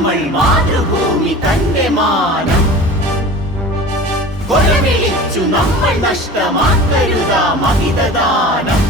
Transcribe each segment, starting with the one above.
നമ്മൾ മാതൃഭൂമി തന്റെ മാനം. കൊലവിളിച്ചു നമ്മൾ നഷ്ടമാക്കരുതാ മഹിതദാനം.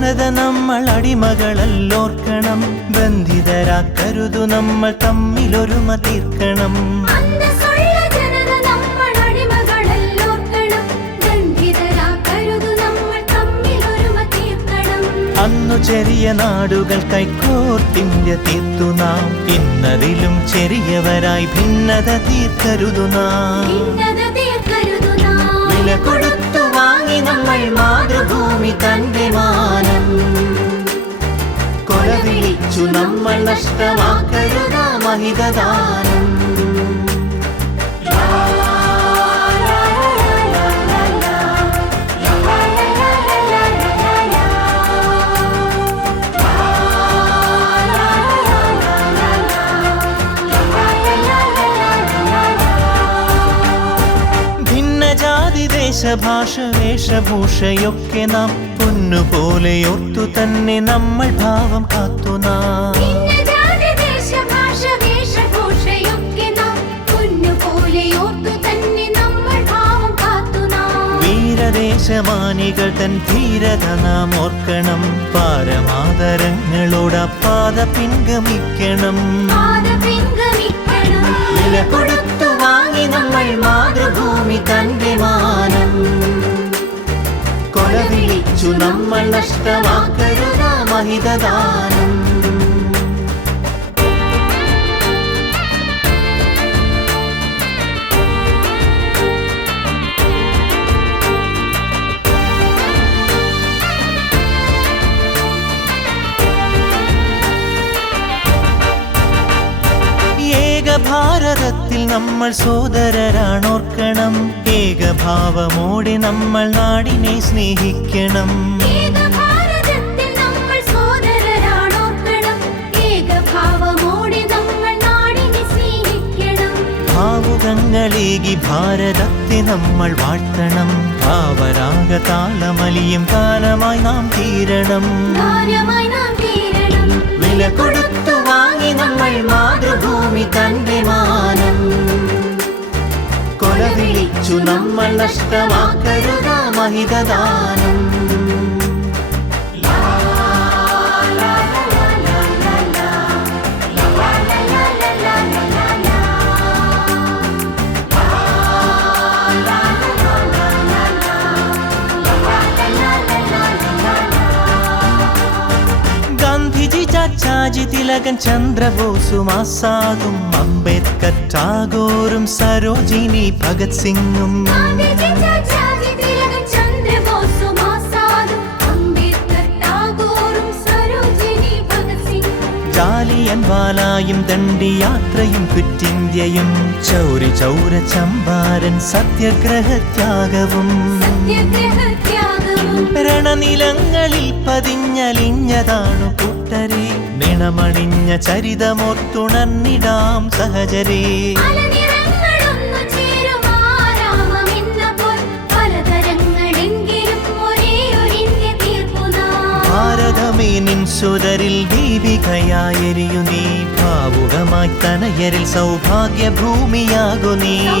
ജനത നമ്മൾ അടിമകളല്ലോർക്കണം ബന്ധിതരാക്കരുതു നമ്മൾ തമ്മിലൊരുമ തീർക്കണം. നമ്മൾ അടിമകളല്ലോർക്കണം ബന്ധിതരാക്കരുതു നമ്മൾ തമ്മിൽ ഒരുമ തീർക്കണം. അന്നു ചെറിയ നാടുകൾ കൈക്കോർത്തിന്റെ തീർത്തു നാം. ഇന്നതിലും ചെറിയവരായി ഭിന്നത തീർക്കരുതു നാം. ഭിന്നത തീർക്കരുതു നാം. വില വിളിച്ചു നമ്മൾ നഷ്ടമാക്കരുതാ മഹിതദാനം. ദേശഭാഷ വേഷഭൂഷയൊക്കെ നാം പൊന്നുപോലെ തന്നെ നമ്മൾ ഭാവം കാത്തു ീരദേശമാനികൾ തൻ ധീരത നാം ഓർക്കണം. പാരമാതരങ്ങളോട് പാത പിൻഗമിക്കണം. പിൻഗമിക്കണം വില കൊടുത്തു വാങ്ങി നമ്മൾ നഷ്ടമാക്കരുത് മഹിതദാനം. ഭാരതത്തിൽ നമ്മൾ സോദരരാണോർക്കണം. ഏകഭാവമോടെ നമ്മൾ നാടിനെ സ്നേഹിക്കണം. ഭാവുകങ്ങളേകി ഭാരതത്തെ നമ്മൾ വാഴ്ത്തണം. ഭാവരാഗ താളമലിയും കാലമായി നാം തീരണം. ഗാനമായി നാം തീരണം. വില കൊടുത്തു വാങ്ങി നമ്മൾ മാതൃഭൂമി തന്റെ മാനം. കൊല വിളിച്ചു നമ്മൾ നഷ്ടമാക്കരുത മഹിതദാനം. ചാച്ചാജി തിലകൻ ചന്ദ്രബോസും ആസാദും അംബേദ്കർ ടാഗോറും സരോജിനി ഭഗത് സിംഗും. ാലായും ദണ്ഡി ദണ്ഡിയാത്രയും കുറ്റിന്ത്യയും ചൗരി ചൗര ചമ്പാരൻ സത്യഗ്രഹത്യാഗവും. സത്യഗ്രഹത്യാഗവും. രണനിലങ്ങളിൽ പതിഞ്ഞലിഞ്ഞതാണു ചരിതമോർത്തുണന്നിടാം ചരിതമോർത്തുണർന്നിടാം തീർപ്പുനാം ഭാരതമേ നിൻ സുതരിൽ ദീപികയായെരിയു നീ. ഭാവുകമായി തനയരിൽ സൗഭാഗ്യ ഭൂമിയാകുനീ നീ.